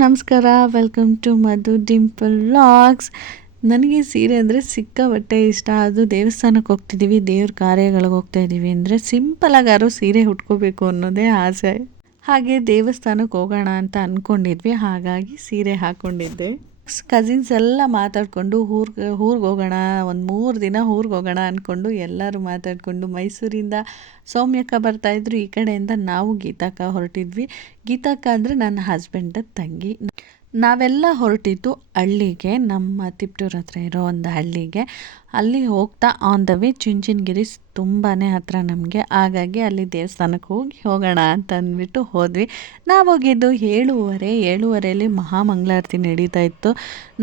ನಮಸ್ಕಾರ. Welcome to Madhu Dimple vlogs. ನನಗೆ ಸೀರೆ ಅಂದರೆ ಸಿಕ್ಕಾಪಟ್ಟೆ ಇಷ್ಟ. ಅದು ದೇವಸ್ಥಾನಕ್ಕೆ ಹೋಗ್ತಿದ್ದೀವಿ, ದೇವ್ರ ಕಾರ್ಯಗಳಿಗೆ ಹೋಗ್ತಾ ಇದ್ದೀವಿ ಅಂದರೆ ಸಿಂಪಲಾಗಾರು ಸೀರೆ ಉಟ್ಕೋಬೇಕು ಅನ್ನೋದೇ ಆಸೆ. ಹಾಗೆ ದೇವಸ್ಥಾನಕ್ಕೆ ಹೋಗೋಣ ಅಂತ ಅಂದ್ಕೊಂಡಿದ್ವಿ, ಹಾಗಾಗಿ ಸೀರೆ ಹಾಕ್ಕೊಂಡಿದ್ದೆ. ಕಸಿನ್ಸ್ ಎಲ್ಲ ಮಾತಾಡಿಕೊಂಡು ಊರಿಗೆ ಹೋಗೋಣ, ಒಂದು 3 ದಿನ ಊರಿಗೆ ಹೋಗೋಣ ಅಂದ್ಕೊಂಡು ಎಲ್ಲರೂ ಮಾತಾಡಿಕೊಂಡು ಮೈಸೂರಿಂದ ಸೌಮ್ಯಕ್ಕ ಬರ್ತಾಯಿದ್ರು, ಈ ಕಡೆಯಿಂದ ನಾವು ಗೀತಕ್ಕ ಹೊರಟಿದ್ವಿ. ಗೀತಕ್ಕ ಅಂದರೆ ನನ್ನ ಹಸ್ಬೆಂಡ್ ತಂಗಿ. ನಾವೆಲ್ಲ ಹೊರಟಿದ್ದು ಹಳ್ಳಿಗೆ, ನಮ್ಮ ತಿಪ್ಟೂರ್ ಹತ್ರ ಇರೋ ಒಂದು ಹಳ್ಳಿಗೆ. ಅಲ್ಲಿ ಹೋಗ್ತಾ ಆನ್ ದ ವೇ ಚುಂಚನಗಿರಿ ತುಂಬಾ ಹತ್ರ ನಮಗೆ, ಹಾಗಾಗಿ ಅಲ್ಲಿ ದೇವಸ್ಥಾನಕ್ಕೆ ಹೋಗೋಣ ಅಂತ ಅಂದ್ಬಿಟ್ಟು ಹೋದ್ವಿ. ನಾವು ಹೋಗಿದ್ದು 7:30 ಮಹಾಮಂಗಳಾರತಿ ನಡೀತಾ ಇತ್ತು.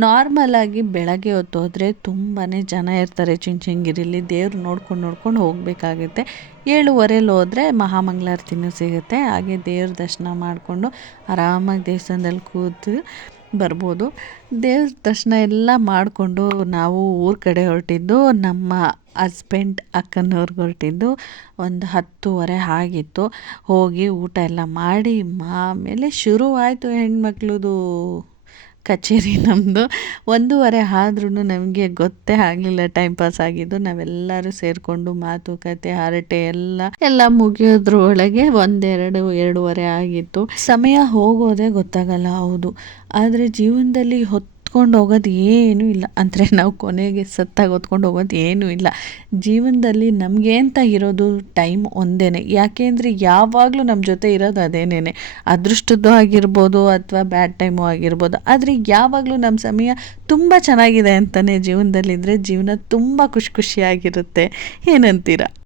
ನಾರ್ಮಲಾಗಿ ಬೆಳಗ್ಗೆ ಹೊತ್ತು ಹೋದರೆ ತುಂಬಾ ಜನ ಇರ್ತಾರೆ ಚುಂಚನಗಿರಿಲಿ, ದೇವ್ರು ನೋಡ್ಕೊಂಡು ಹೋಗಬೇಕಾಗುತ್ತೆ. 7:30 ಹೋದರೆ ಮಹಾಮಂಗಳಾರತಿನೂ ಸಿಗುತ್ತೆ. ಹಾಗೆ ದೇವ್ರ ದರ್ಶನ ಮಾಡಿಕೊಂಡು ಆರಾಮಾಗಿ ದೇವಸ್ಥಾನದಲ್ಲಿ ಕೂತು ಬರ್ಬೋದು. ದೇವ್ರ ದರ್ಶನ ಎಲ್ಲ ಮಾಡಿಕೊಂಡು ನಾವು ಊರ ಕಡೆ ಹೊರಟಿದ್ದು, ನಮ್ಮ ಹಸ್ಬೆಂಡ್ ಅಕ್ಕನವ್ರಿಗೆ ಹೊರಟಿದ್ದು ಒಂದು 10:30 ಆಗಿತ್ತು. ಹೋಗಿ ಊಟ ಎಲ್ಲ ಮಾಡಿ ಆಮೇಲೆ ಶುರುವಾಯಿತು ಹೆಣ್ಮಕ್ಳದು ಕಚೇರಿ ನಮ್ಮದು. 1:30 ಆದ್ರೂ ನಮಗೆ ಗೊತ್ತೇ ಆಗಲಿಲ್ಲ ಟೈಮ್ ಪಾಸ್ ಆಗಿದ್ದು. ನಾವೆಲ್ಲರೂ ಸೇರಿಕೊಂಡು ಮಾತುಕತೆ ಹರಟೆ ಎಲ್ಲ ಮುಗಿಯೋದ್ರ ಒಳಗೆ 2:30 ಆಗಿತ್ತು. ಸಮಯ ಹೋಗೋದೇ ಗೊತ್ತಾಗಲ್ಲ. ಹೌದು, ಆದರೆ ಜೀವನದಲ್ಲಿ ಹೊತ್ಕೊಂಡು ಹೋಗೋದು ಏನೂ ಇಲ್ಲ. ಅಂದರೆ ನಾವು ಕೊನೆಗೆ ಸತ್ತಾಗ ಹೊತ್ಕೊಂಡು ಹೋಗೋದು ಏನೂ ಇಲ್ಲ. ಜೀವನದಲ್ಲಿ ನಮಗೆ ಅಂತ ಇರೋದು ಟೈಮ್ ಒಂದೇ. ಯಾಕೆಂದರೆ ಯಾವಾಗಲೂ ನಮ್ಮ ಜೊತೆ ಇರೋದು ಅದೇನೇ, ಅದೃಷ್ಟದ್ದು ಆಗಿರ್ಬೋದು ಅಥವಾ ಬ್ಯಾಡ್ ಟೈಮು ಆಗಿರ್ಬೋದು. ಆದರೆ ಯಾವಾಗಲೂ ನಮ್ಮ ಸಮಯ ತುಂಬ ಚೆನ್ನಾಗಿದೆ ಅಂತಲೇ ಜೀವನದಲ್ಲಿದ್ದರೆ ಜೀವನ ತುಂಬ ಖುಷಿಯಾಗಿರುತ್ತೆ. ಏನಂತೀರ?